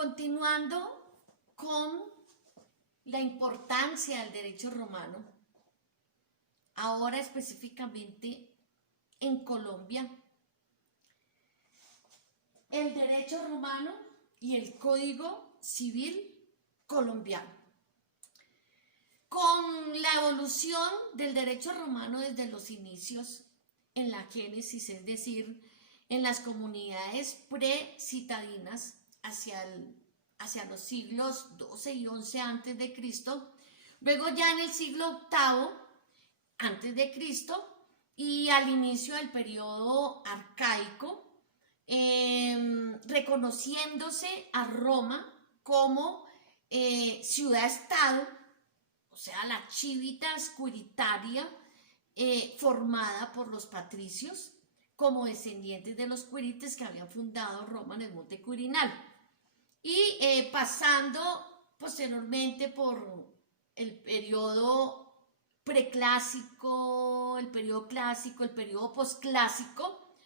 Continuando con la importancia del derecho romano, ahora específicamente en Colombia, el derecho romano y el Código Civil colombiano. Con la evolución del derecho romano desde los inicios, en la génesis, es decir, en las comunidades precitadinas hacia los siglos XII y XI antes de Cristo, luego ya en el siglo VIII antes de Cristo y al inicio del periodo arcaico, reconociéndose a Roma como ciudad-estado, o sea, la civitas quiritaria, formada por los patricios como descendientes de los quirites que habían fundado Roma en el Monte Quirinal, y pasando posteriormente por el periodo preclásico, el periodo clásico, el periodo posclásico.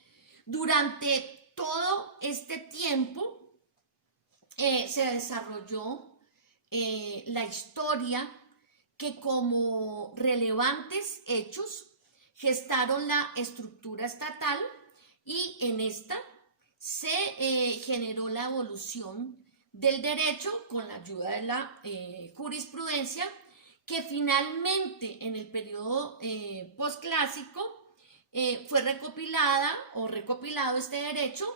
Durante todo este tiempo se desarrolló la historia que como relevantes hechos gestaron la estructura estatal, y en esta se generó la evolución del derecho con la ayuda de la jurisprudencia, que finalmente en el periodo posclásico fue recopilado este derecho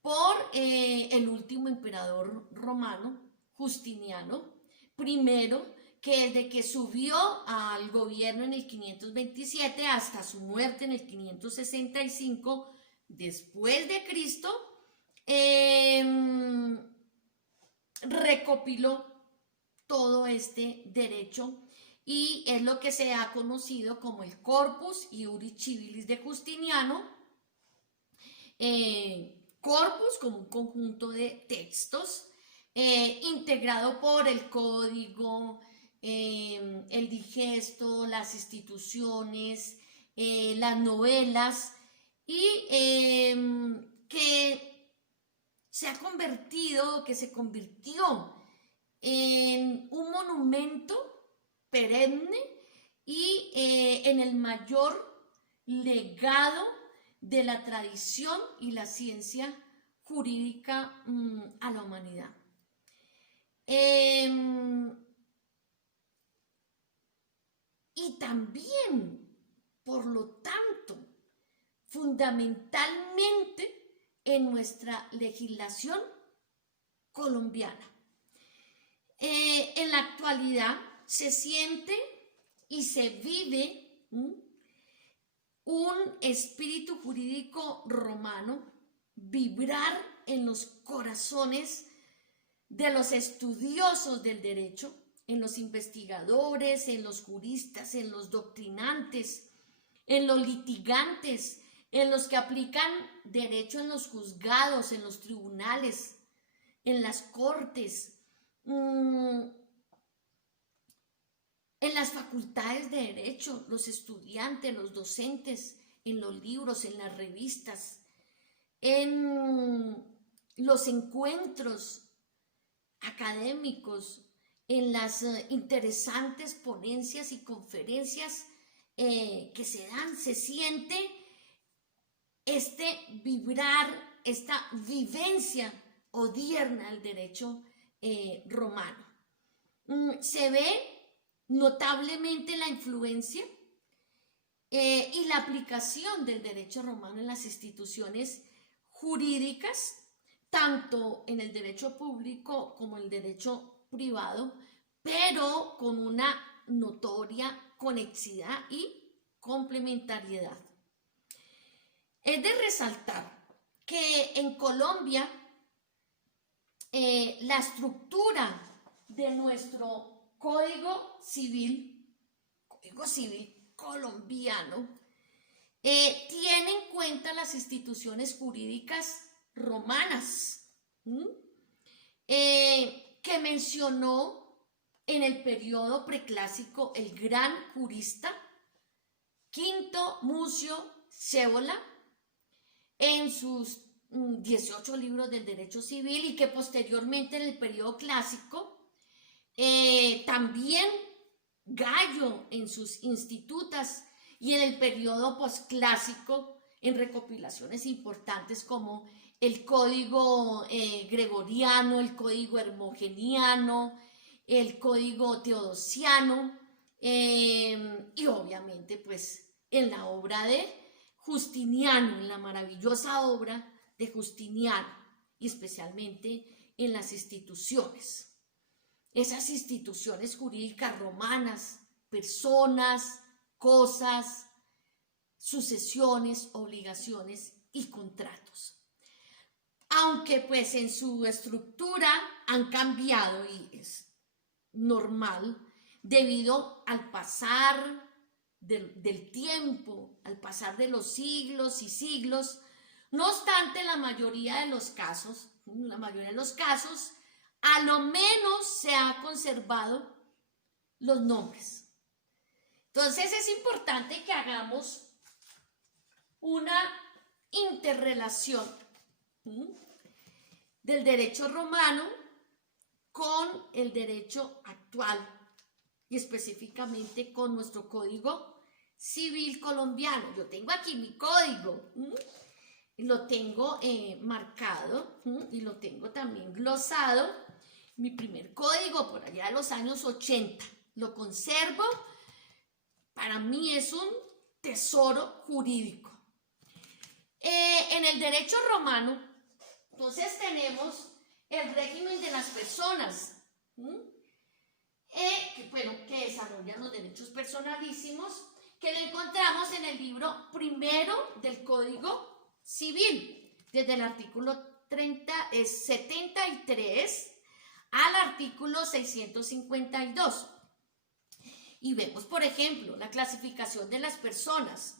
por el último emperador romano, Justiniano I, que desde que subió al gobierno en el 527 hasta su muerte en el 565 después de Cristo, recopiló todo este derecho, y es lo que se ha conocido como el Corpus Iuris Civilis de Justiniano. Corpus como un conjunto de textos integrado por el código, el digesto, las instituciones, las novelas, y que se convirtió en un monumento perenne y en el mayor legado de la tradición y la ciencia jurídica a la humanidad. Y también, por lo tanto, fundamentalmente en nuestra legislación colombiana. En la actualidad se siente y se vive un espíritu jurídico romano vibrar en los corazones de los estudiosos del derecho, en los investigadores, en los juristas, en los doctrinantes, en los litigantes, en los que aplican derecho en los juzgados, en los tribunales, en las cortes, en las facultades de derecho, los estudiantes, los docentes, en los libros, en las revistas, en los encuentros académicos, en las interesantes ponencias y conferencias que se dan. Se siente este vibrar, esta vivencia odierna del derecho romano. Se ve notablemente la influencia y la aplicación del derecho romano en las instituciones jurídicas, tanto en el derecho público como en el derecho privado, pero con una notoria conexidad y complementariedad. Es de resaltar que en Colombia la estructura de nuestro Código Civil colombiano, tiene en cuenta las instituciones jurídicas romanas, que mencionó en el periodo preclásico el gran jurista Quinto Mucio Cébola en sus 18 libros del derecho civil y que posteriormente en el periodo clásico también Gallo en sus institutas y en el periodo posclásico en recopilaciones importantes como el Código Gregoriano, el Código Hermogeniano, el Código Teodosiano y obviamente pues en la obra de Justiniano, en la maravillosa obra de Justiniano y especialmente en las instituciones. Esas instituciones jurídicas romanas, personas, cosas, sucesiones, obligaciones y contratos. Aunque pues en su estructura han cambiado y es normal debido al pasar del tiempo, al pasar de los siglos y siglos. No obstante, la mayoría de los casos, a lo menos se ha conservado los nombres. Entonces es importante que hagamos una interrelación del derecho romano con el derecho actual y específicamente con nuestro Código Civil colombiano. Yo tengo aquí mi código, lo tengo marcado y lo tengo también glosado. Mi primer código por allá de los años 80, lo conservo. Para mí es un tesoro jurídico. En el derecho romano, entonces tenemos el régimen de las personas, que desarrollan los derechos personalísimos, que lo encontramos en el libro primero del Código Civil, desde el artículo 73 al artículo 652. Y vemos, por ejemplo, la clasificación de las personas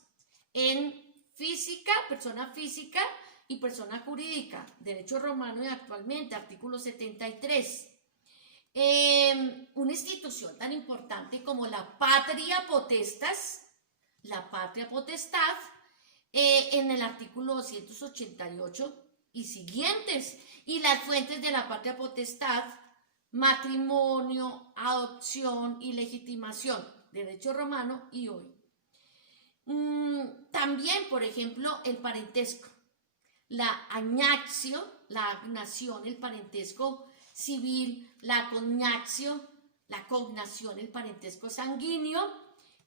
en física, persona física y persona jurídica, derecho romano y actualmente, artículo 73. Una institución tan importante como la patria potestas, la patria potestad, en el artículo 288 y siguientes, y las fuentes de la patria potestad: matrimonio, adopción y legitimación, derecho romano y hoy. También, por ejemplo, el parentesco, la agnatio, la agnación, el parentesco civil, la cognación, el parentesco sanguíneo,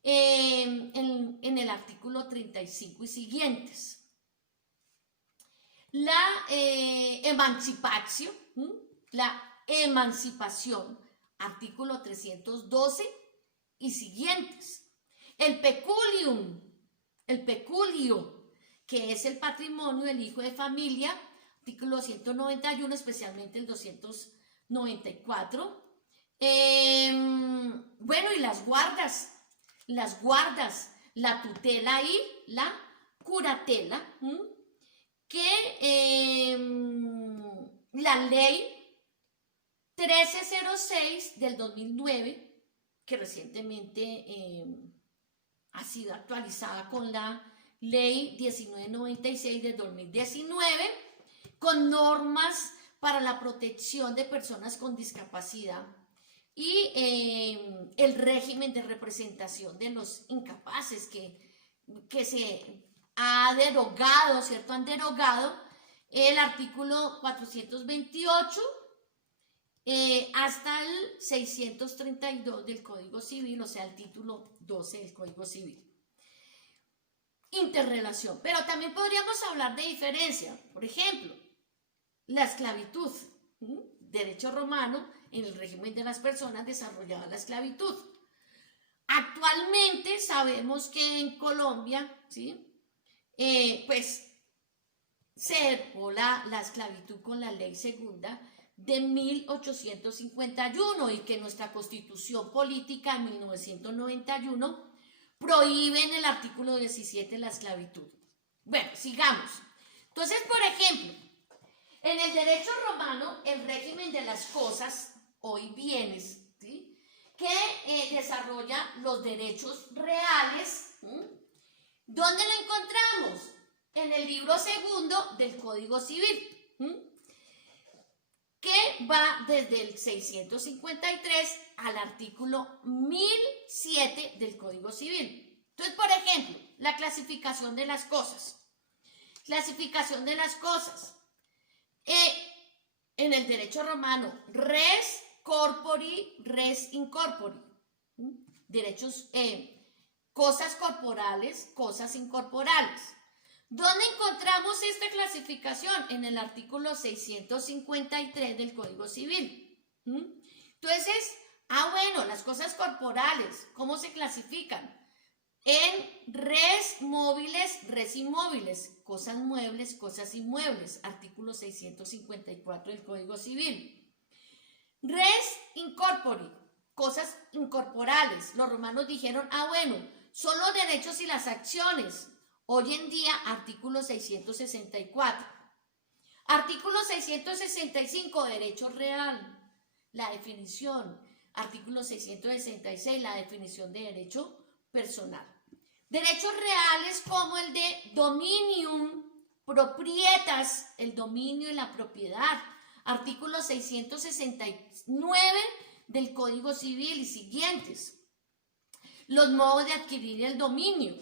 en el artículo 35 y siguientes. La emancipación, artículo 312 y siguientes. El peculio, que es el patrimonio del hijo de familia, artículo 191, especialmente el 294. Bueno, y las guardas, la tutela y la curatela, que la ley 1306 del 2009, que recientemente ha sido actualizada con la ley 1996 del 2019, con normas para la protección de personas con discapacidad y el régimen de representación de los incapaces que se ha derogado, ¿cierto? Han derogado el artículo 428 hasta el 632 del Código Civil, o sea, el título 12 del Código Civil. Interrelación, pero también podríamos hablar de diferencia. Por ejemplo, la esclavitud, derecho romano, en el régimen de las personas desarrollaba la esclavitud. Actualmente sabemos que en Colombia, ¿sí? Pues se derogó la esclavitud con la ley segunda de 1851 y que nuestra constitución política en 1991 prohíbe en el artículo 17 la esclavitud. Bueno, sigamos. Entonces, por ejemplo, en el derecho romano, el régimen de las cosas, hoy bienes, ¿sí? Que desarrolla los derechos reales. ¿Dónde lo encontramos? en el libro segundo del Código Civil, que va desde el 653 al artículo 1007 del Código Civil. Entonces, por ejemplo, la clasificación de las cosas. Clasificación de las cosas. En el derecho romano, res corpori, res incorpori. Derechos, cosas corporales, cosas incorporales. ¿Dónde encontramos esta clasificación? En el artículo 653 del Código Civil. Entonces, bueno, las cosas corporales, ¿cómo se clasifican? En res móviles, res inmóviles, cosas muebles, cosas inmuebles, artículo 654 del Código Civil. Res incorpori, cosas incorporales. Los romanos dijeron, bueno, son los derechos y las acciones. Hoy en día, artículo 664. Artículo 665, derecho real, la definición. Artículo 666, la definición de derecho personal. Derechos reales como el de dominium, proprietas, el dominio y la propiedad. Artículo 669 del Código Civil y siguientes. Los modos de adquirir el dominio.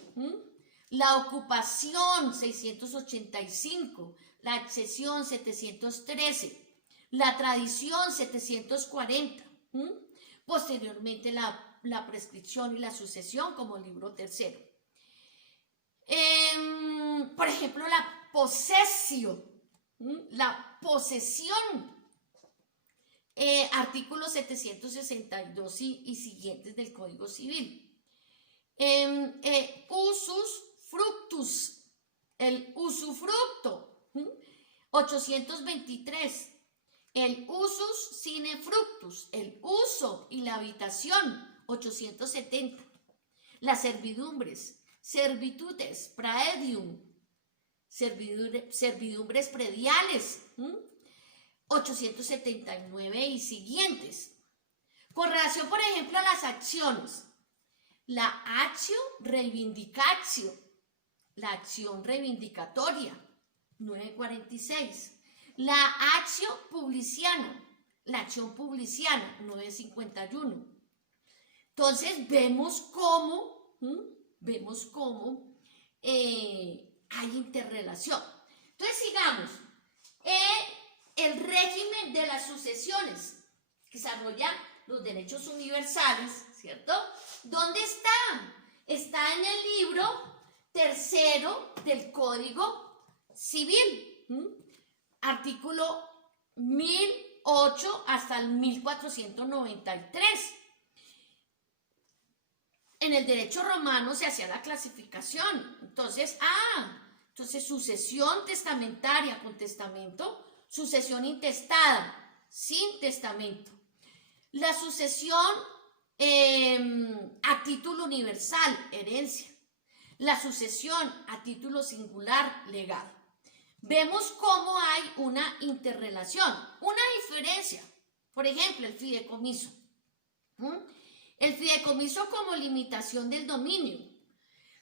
La ocupación, 685. La accesión, 713. La tradición, 740. Posteriormente la prescripción y la sucesión como libro tercero. Por ejemplo, la posesión. La posesión. Artículos 762 y siguientes del Código Civil. Usus fructus, el usufructo, 823. El usus sine fructus, el uso y la habitación, 870. Las servidumbres, servitudes, praedium, servidumbres prediales, 879 y siguientes. Con relación, por ejemplo, a las acciones, la actio reivindicatio, la acción reivindicatoria, 946. La actio publiciana, la acción publiciana, 951. Entonces vemos cómo hay interrelación. Entonces sigamos. El régimen de las sucesiones que desarrolla los derechos universales, ¿cierto? ¿Dónde está? Está en el libro tercero del Código Civil, artículo 1008 hasta el 1493. En el derecho romano se hacía la clasificación. Entonces, sucesión testamentaria con testamento, sucesión intestada, sin testamento. La sucesión a título universal, herencia. La sucesión a título singular, legado. Vemos cómo hay una interrelación, una diferencia. Por ejemplo, el fideicomiso. El fideicomiso como limitación del dominio,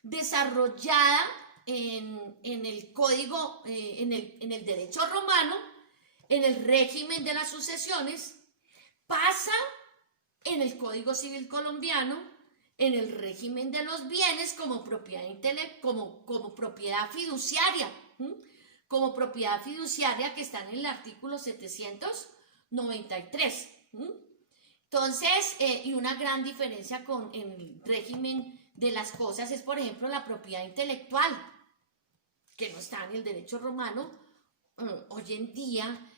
desarrollada en el código, en el derecho romano, en el régimen de las sucesiones, pasa en el Código Civil colombiano, en el régimen de los bienes como propiedad como propiedad fiduciaria, como propiedad fiduciaria que está en el artículo 793. Entonces, y una gran diferencia con el régimen de las cosas es, por ejemplo, la propiedad intelectual, que no está en el derecho romano hoy en día,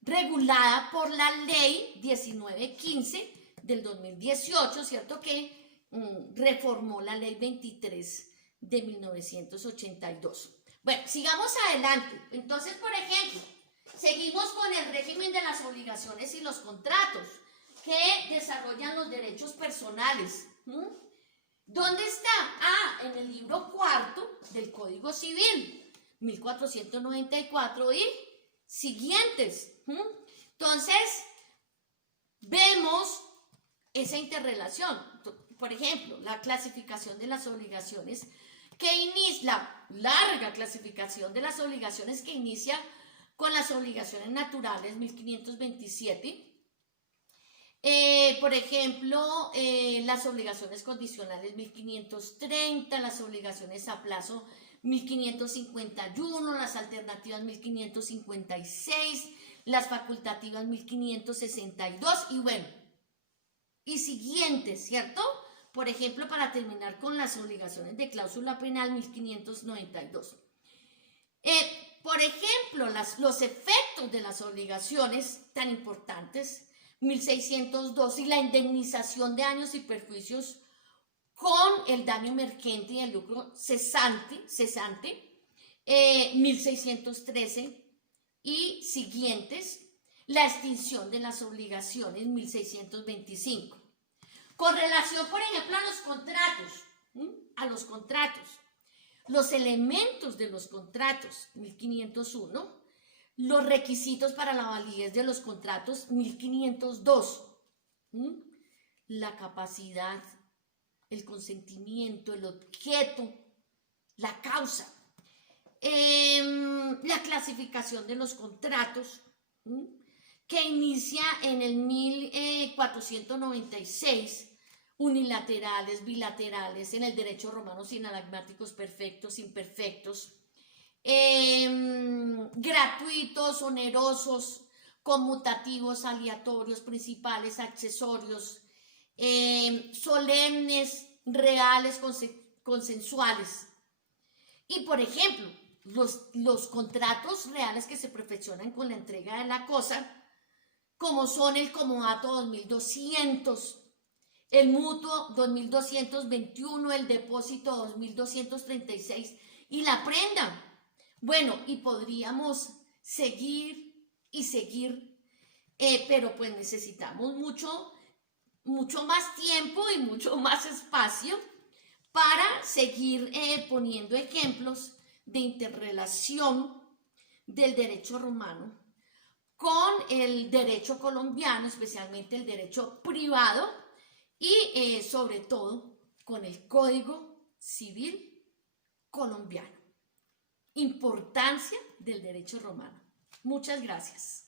regulada por la ley 1915 del 2018, ¿cierto? Que reformó la ley 23 de 1982. Bueno, sigamos adelante. Entonces, por ejemplo, seguimos con el régimen de las obligaciones y los contratos que desarrollan los derechos personales. ¿Dónde está? En el libro cuarto del Código Civil, 1494 y siguientes. Entonces, vemos esa interrelación. Por ejemplo, la clasificación de las obligaciones que inicia la larga clasificación de las obligaciones que inicia con las obligaciones naturales 1527. Por ejemplo, las obligaciones condicionales 1530, las obligaciones a plazo 1551, las alternativas 1556, las facultativas 1562 y bueno, y siguientes, ¿cierto? Por ejemplo, para terminar con las obligaciones de cláusula penal 1592. Por ejemplo, los efectos de las obligaciones tan importantes 1602 y la indemnización de daños y perjuicios con el daño emergente y el lucro cesante 1613 y siguientes, la extinción de las obligaciones 1625. Con relación, por ejemplo, a los contratos, los elementos de los contratos 1501, los requisitos para la validez de los contratos 1502, la capacidad, el consentimiento, el objeto, la causa, la clasificación de los contratos, que inicia en el 1496, unilaterales, bilaterales, en el derecho romano sinalagmáticos perfectos, imperfectos, gratuitos, onerosos, conmutativos, aleatorios, principales, accesorios, solemnes, reales, consensuales. Y por ejemplo, los contratos reales que se perfeccionan con la entrega de la cosa, como son el comodato 2200, el mutuo 2221, el depósito 2236 y la prenda. Bueno, y podríamos seguir y seguir, pero pues necesitamos mucho más tiempo y mucho más espacio para seguir poniendo ejemplos de interrelación del derecho romano con el derecho colombiano, especialmente el derecho privado y sobre todo con el Código Civil colombiano. Importancia del derecho romano. Muchas gracias.